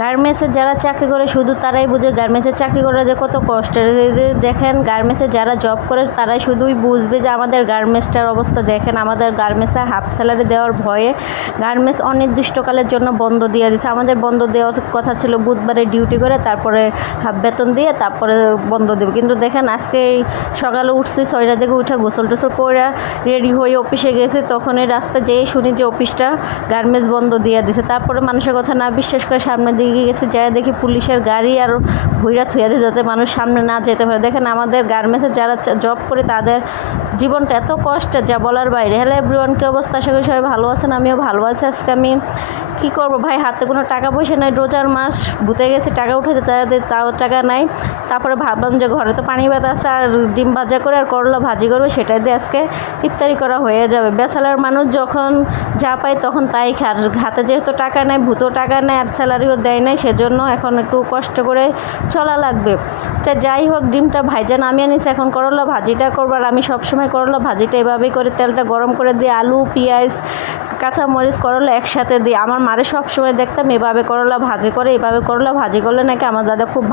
গার্মেন্টসে যারা চাকরি করে শুধু তারাই বুঝে গার্মেন্টসে চাকরি করা যে কত কষ্টের। এই যে দেখেন গার্মেন্টসে যারা জব করে তারাই শুধুই বুঝবে যে আমাদের গার্মেন্টসটার অবস্থা দেখেন। আমাদের গার্মেন্টসে হাফ স্যালারি দেওয়ার ভয়ে গার্মেন্টস অনির্দিষ্টকালের জন্য বন্ধ দিয়ে দিচ্ছে। আমাদের বন্ধ দেওয়ার কথা ছিল বুধবারে ডিউটি করে তারপরে হাফ বেতন দিয়ে তারপরে বন্ধ দেবে, কিন্তু দেখেন আজকে সকালে উঠছি 6টার দিকে উঠে গোসল টোসল করে রেডি হয়ে অফিসে গেছি, তখন এই রাস্তা যেয়ে শুনি যে অফিসটা গার্মেন্টস বন্ধ দিয়ে দিছে। তারপরে মানুষের কথা না বিশ্বাস করে সামনের দিকে গেছি, যাই দেখি পুলিশের গাড়ি আর ভুইরা থুয়া দিয়ে যাতে মানুষ সামনে না যেতে পারে। দেখেন আমাদের গার্মেন্টসে যারা জব করে তাদের জীবনটা এত কষ্টের যা বলার বাইরে। হ্যালো এভরিওয়ান, কি অবস্থা? আশা করি সবাই ভালো আছেন, আমিও ভালো আছি। আজকে আমি কী করবো ভাই, হাতে কোনো টাকা পয়সা নাই, রোজার মাস ঘুতে গেছে, টাকা উঠাতে তাও টাকা নাই। তারপরে ভাবলাম যে ঘরে তো পানি ভাত আছে আর ডিম ভাজা করে আর করলা ভাজি করবো, সেটাই দিয়ে আজকে ইফতারি করা হয়ে যাবে। বেচালার মানুষ যখন যা পায় তখন তাই খায়, হাতে যেহেতু টাকা নেই, ভূতও টাকা নেই আর স্যালারিও দেয় নাই, সেজন্য এখন একটু কষ্ট করে চলা লাগবে। তো যাই হোক, ডিমটা ভাইজা নামিয়ে নিছে, এখন করলা ভাজিটা করবার। আমি সবসময় করলা ভাজিটা এভাবেই করে তেলটা গরম করে দিয়ে আলু পেঁয়াজ কাঁচামরিচ করলা একসাথে দিই। আমার মারে সবসময় দেখতাম এভাবে করলা ভাজি করে, এভাবে করলা ভাজি করলে নাকি আমার দাদা খুব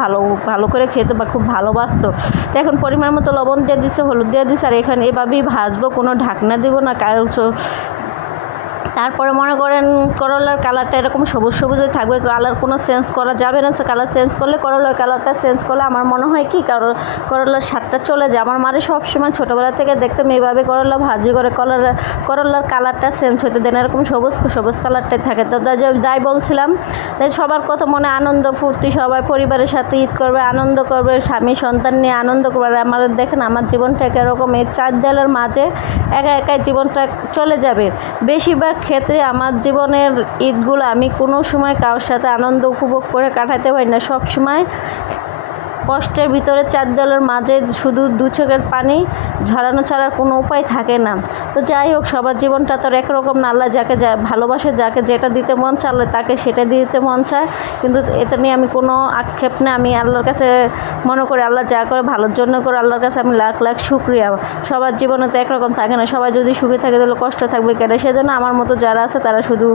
ভালো করে খেতে বা খুব ভালোবাসতো। তো এখন পরিমাণ মতো লবণ দিয়ে দিছে, হলুদ দিয়ে দিছে, আর এখানে এভাবেই ভাজবো, কোনো ঢাকনা দিব না কারো। তারপরে মনে করেন করলার কালারটা এরকম সবুজ সবুজে থাকবে, কালার কোনো চেঞ্জ করা যাবে না। কালার চেঞ্জ করলে করলার কালারটা চেঞ্জ করলে আমার মনে হয় কি করলার স্বাদটা চলে যায়। আমার মারে সবসময় ছোটোবেলা থেকে দেখতাম এইভাবে করলা ভাজি করে করলার কালারটা চেঞ্জ হতে দেন, এরকম সবুজ কালারটাই থাকে। তো যাই বলছিলাম, তাই সবার কথা মনে আনন্দ ফুর্তি, সবাই পরিবারের সাথে ঈদ করবে, আনন্দ করবে, স্বামী সন্তান নিয়ে আনন্দ করবে। আর আমার দেখেন আমার জীবনটা এরকম, এই চার দেয়ালের মাঝে একা একাই জীবনটা চলে যাবে। বেশিরভাগ ক্ষেত্রে আমার জীবনের ঈদগুলো আমি কোনো সময় কারোর সাথে আনন্দ উপভোগ করে কাটাতে পারি না। সব সময় কষ্টের ভিতরে চার দেয়ালের মাঝে শুধু দু চোখের পানি ঝরানো ছাড়ার কোনো উপায় থাকে না। তো যাই হোক, সবার জীবনটা তো একরকম না। আল্লাহ যাকে ভালোবাসে, যাকে যেটা দিতে মন চায় তাকে সেটা দিতে মন চায়, কিন্তু এটা নিয়ে আমি কোনো আক্ষেপ না। আমি আল্লাহর কাছে মনে করি আল্লাহ যা করে ভালোর জন্য করে, আল্লাহর কাছে আমি লাখ লাখ শুকরিয়া। সবার জীবনে তো একরকম থাকে না, সবাই যদি সুখে থাকে তাহলে কষ্ট থাকবে কেন? সেজন্য আমার মতো যারা আছে তারা শুধু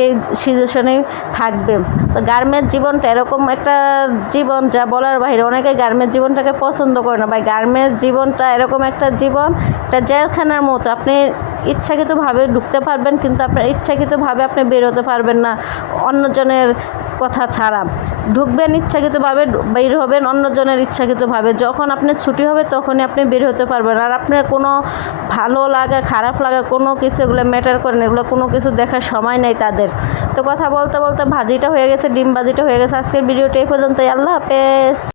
এই সিচুয়েশনেই থাকবে। তো গার্মেন্টস জীবনটা এরকম একটা জীবন যা বলার বাইরে। অনেকে গার্মেন্টস জীবনটাকে পছন্দ করে না ভাই। গার্মেন্টস জীবনটা এরকম একটা জীবন, একটা জেলখানার মতো। আপনি ইচ্ছাকৃতভাবে ঢুকতে পারবেন, কিন্তু আপনার ইচ্ছাকৃতভাবে আপনি বের হতে পারবেন না অন্যজনের কথা ছাড়া। ঢুকবেন ইচ্ছাকৃতভাবে, বের হবেন অন্যজনের ইচ্ছাকৃতভাবে। যখন আপনি ছুটি হবে তখনই আপনি বের হতে পারবেন। আর আপনার কোনো ভালো লাগা খারাপ লাগা কোনো কিছু এগুলো ম্যাটার করে না, এগুলো কোনো কিছু দেখার সময় নেই তাদের। তো কথা বলতে বলতে ভাজিটা হয়ে গেছে, ডিম ভাজিটা হয়ে গেছে। আজকের ভিডিওটা এই পর্যন্তই। আল্লাহ হাফেজ।